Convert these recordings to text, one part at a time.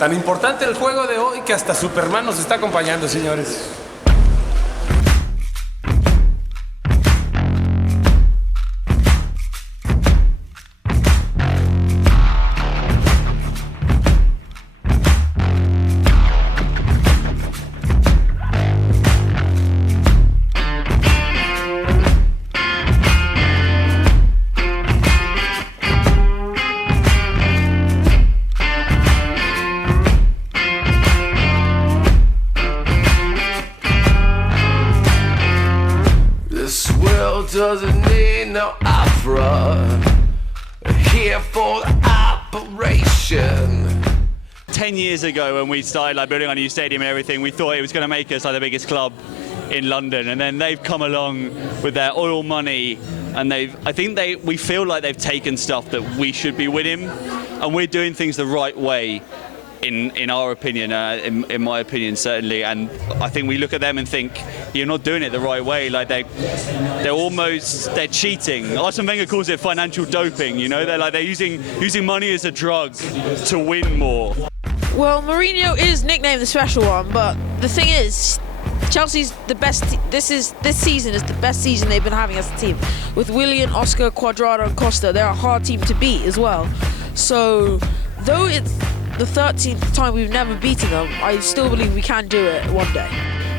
Tan importante el juego de hoy que hasta Superman nos está acompañando, señores. Doesn't need no opera here for the operation. 10 years ago when we started building our new stadium and everything, we thought it was going to make us the biggest club in London, and then they've come along with their oil money, and we feel like they've taken stuff that we should be winning, and we're doing things the right way. In our opinion, in my opinion, certainly, and I think we look at them and think you're not doing it the right way. They're cheating. Arsene Wenger calls it financial doping. You know, they're using money as a drug to win more. Well, Mourinho is nicknamed the special one, but the thing is, Chelsea's the best. This season is the best season they've been having as a team. With Willian, Oscar, Cuadrado, and Costa, they're a hard team to beat as well. So, though it's the 13th time we've never beaten them, I still believe we can do it one day.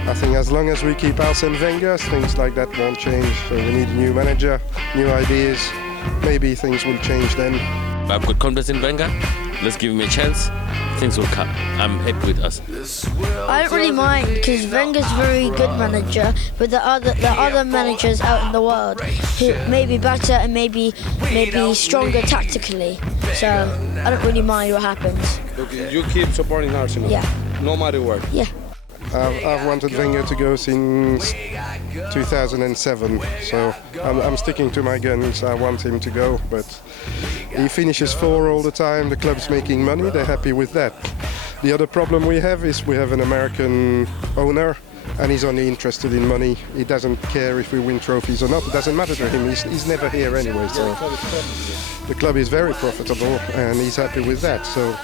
I think as long as we keep Arsene Wenger, things like that won't change. So we need a new manager, new ideas. Maybe things will change then. I've got confidence in Wenger. Let's give him a chance. Things will come. I'm happy with us. I don't really mind because Wenger's a very good manager, but the other managers out in the world who may be better and maybe stronger tactically. So I don't really mind what happens. Okay, you keep supporting Arsenal. Yeah. No matter what. Yeah. I've wanted Wenger to go since 2007, so I'm sticking to my guns. I want him to go, but he finishes 4 all the time. The club's making money, they're happy with that. The other problem we have is we have an American owner, and he's only interested in money. He doesn't care if we win trophies or not. It doesn't matter to him. He's never here anyway, so the club is very profitable, and he's happy with that. So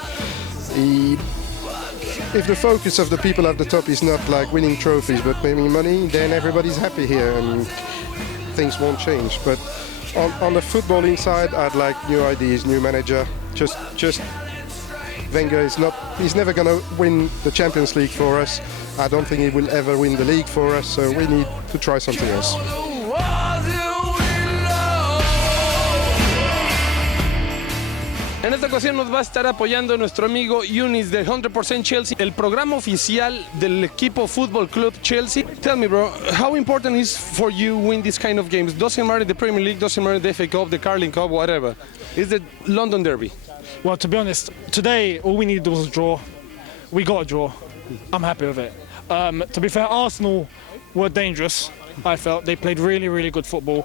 if the focus of the people at the top is not winning trophies but making money, then everybody's happy here and things won't change. But on the footballing side, I'd like new ideas, new manager. Just Wenger he's never going to win the Champions League for us. I don't think he will ever win the league for us, so we need to try something else. En esta ocasión nos va a estar apoyando nuestro amigo Younes de 100% Chelsea, el programa oficial del equipo Fútbol Club Chelsea. Tell me, bro, how important is for you win this kind of games? Doesn't matter the Premier League, doesn't matter the FA Cup, the Carling Cup, whatever. It's the London Derby. Well, to be honest, today all we needed was a draw. We got a draw. I'm happy with it. To be fair, Arsenal were dangerous. I felt they played really, really good football.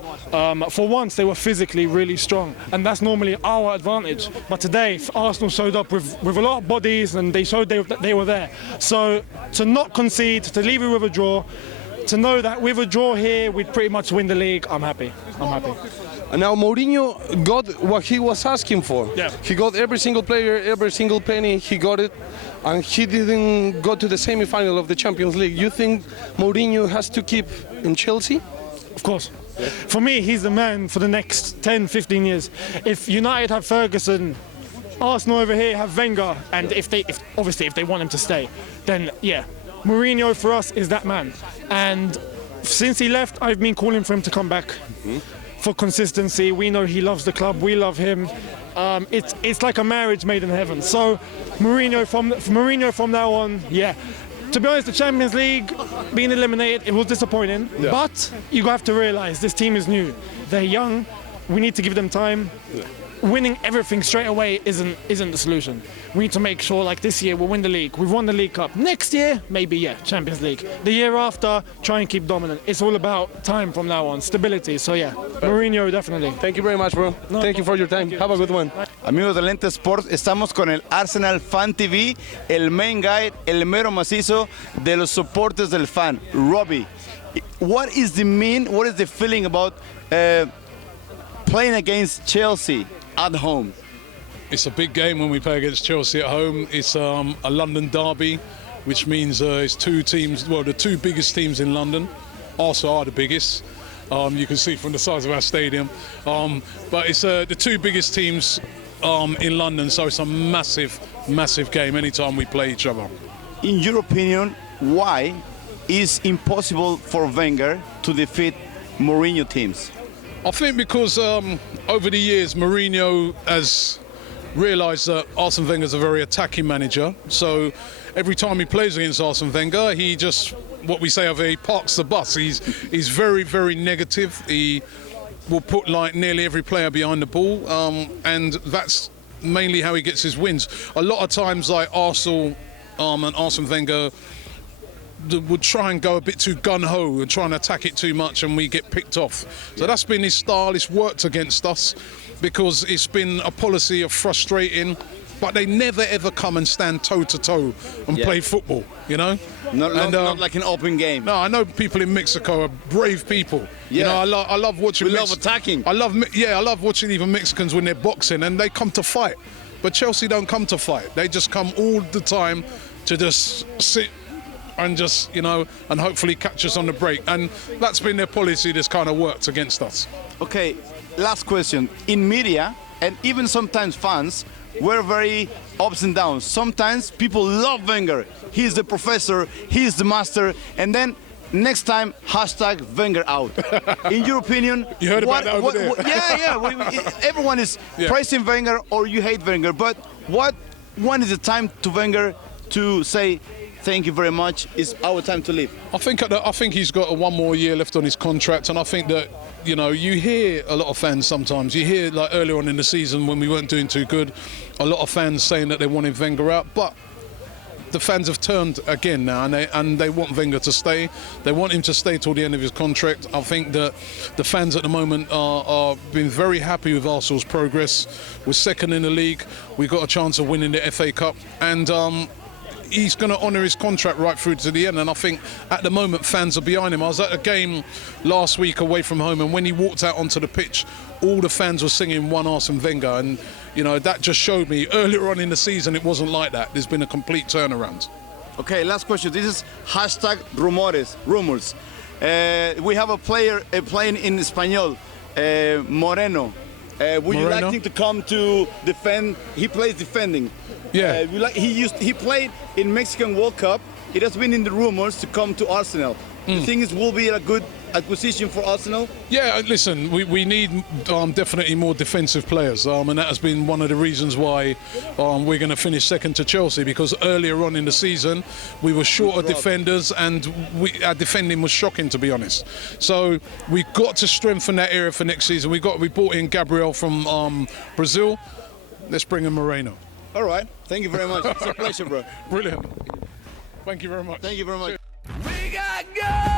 For once, they were physically really strong, and that's normally our advantage. But today, Arsenal showed up with a lot of bodies, and they showed that they were there. So to not concede, to leave it with a draw, to know that with a draw here, we'd pretty much win the league, I'm happy. I'm happy. And now Mourinho got what he was asking for. Yeah. He got every single player, every single penny, he got it. And he didn't go to the semi-final of the Champions League. You think Mourinho has to keep in Chelsea? Of course. Yeah. For me, he's the man for the next 10, 15 years. If United have Ferguson, Arsenal over here have Wenger, and if they want him to stay, then yeah, Mourinho for us is that man. And since he left, I've been calling for him to come back. Mm-hmm. For consistency, we know he loves the club, we love him. It's like a marriage made in heaven. So Mourinho from now on, yeah. To be honest, the Champions League being eliminated, it was disappointing. Yeah. But you have to realise this team is new. They're young. We need to give them time. Yeah. Winning everything straight away isn't the solution. We need to make sure, like this year, we'll win the league. We've won the League Cup. Next year, maybe, yeah, Champions League. The year after, try and keep dominant. It's all about time from now on, stability. So yeah, Mourinho definitely. Thank you very much, bro. No, Thank you for your time. Have a good one. Amigos de Lente Sports, estamos con el Arsenal Fan TV, el main guy, el mero macizo de los soportes del fan, Robbie. What is the feeling about playing against Chelsea at home? It's a big game when we play against Chelsea at home. It's a London derby, which means it's two teams, well, the two biggest teams in London. Arsenal are the biggest. You can see from the size of our stadium. But it's the two biggest teams in London, so it's a massive, massive game anytime we play each other. In your opinion, why is it impossible for Wenger to defeat Mourinho teams? I think because over the years, Mourinho has realised that Arsene Wenger is a very attacking manager. So every time he plays against Arsene Wenger, he just, what we say, he parks the bus. He's very, very negative. He will put like nearly every player behind the ball, and that's mainly how he gets his wins. A lot of times, like Arsenal and Arsene Wenger would try and go a bit too gun-ho and try and attack it too much, and we get picked off. So that's been his style. It's worked against us because it's been a policy of frustrating, but they never ever come and stand toe-to-toe and play football, you know? Not like an open game. No, I know people in Mexico are brave people. You know, I love watching. We love attacking. I love watching even Mexicans when they're boxing and they come to fight. But Chelsea don't come to fight. They just come all the time to just sit and just, you know, and hopefully catch us on the break. And that's been their policy that's kind of worked against us. Okay, last question. In media, and even sometimes fans, we're very ups and downs. Sometimes people love Wenger. He's the professor, he's the master, and then next time, hashtag Wenger out. In your opinion, you heard about that over there? Everyone is praising Wenger or you hate Wenger, but when is the time to Wenger to say, thank you very much, it's our time to leave? I think he's got one more year left on his contract, and I think that, you know, you hear a lot of fans sometimes. You hear, like earlier on in the season when we weren't doing too good, a lot of fans saying that they wanted Wenger out, but the fans have turned again now, and they want Wenger to stay. They want him to stay till the end of his contract. I think that the fans at the moment are been very happy with Arsenal's progress. We're second in the league. We got a chance of winning the FA Cup, and he's going to honour his contract right through to the end, and I think at the moment fans are behind him. I was at a game last week away from home, and when he walked out onto the pitch, all the fans were singing One Arsene Wenger, and you know, that just showed me earlier on in the season it wasn't like that. There's been a complete turnaround. Okay, last question. This is hashtag rumors. We have a player playing in Espanol, Moreno. Would you like him to come to defend? He plays defending. Yeah. He played in Mexican World Cup. It has been in the rumors to come to Arsenal. The thing is, will be a good acquisition for Arsenal? Yeah, listen, we need definitely more defensive players, and that has been one of the reasons why we're going to finish second to Chelsea, because earlier on in the season we were short of defenders, and our defending was shocking, to be honest. So we've got to strengthen that area for next season. We brought in Gabriel from Brazil. Let's bring in Moreno. All right, thank you very much. It's a pleasure, bro. Brilliant. Thank you very much. Thank you very much. We got go!